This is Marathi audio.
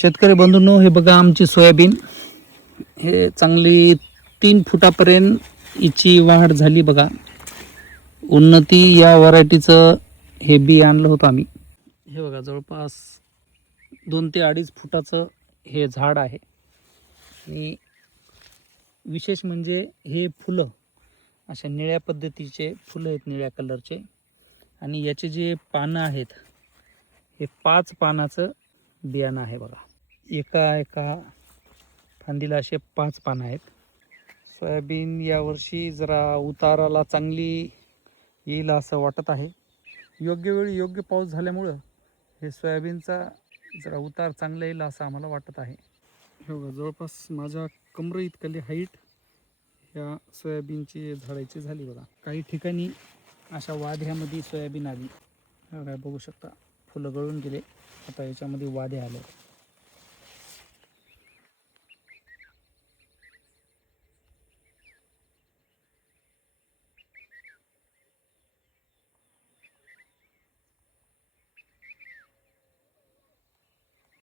शेतकरी बंधूंनो, हे बघा आमची सोयाबीन. हे चांगली 3 फुटापर्यंत हिची वाढ झाली बघा. उन्नती या व्हरायटीचं हे बी आणलं होतं आम्ही. हे बघा जवळपास 2 ते 2.5 फुटाचं हे झाड आहे. आणि विशेष म्हणजे हे फुलं अशा निळ्या पद्धतीचे फुलं आहेत, निळ्या कलरचे. आणि याचे जे पानं आहेत हे 5 पानाचं बियाणं आहे बघा. एका फांदीला असे 5 पानं आहेत. सोयाबीन यावर्षी जरा उताराला चांगली येईल असं वाटत आहे. योग्य वेळी योग्य पाऊस झाल्यामुळं हे सोयाबीनचा जरा उतार चांगला येईल असं आम्हाला वाटत आहे. हे बघा जवळपास माझ्या कमरे इतकली हाईट ह्या सोयाबीनची झाडाची झाली बघा. काही ठिकाणी अशा वाढ्यामध्ये सोयाबीन आली. काय बघू शकता, फुलं गळून गेले. आता याच्यामध्ये वाढे आले.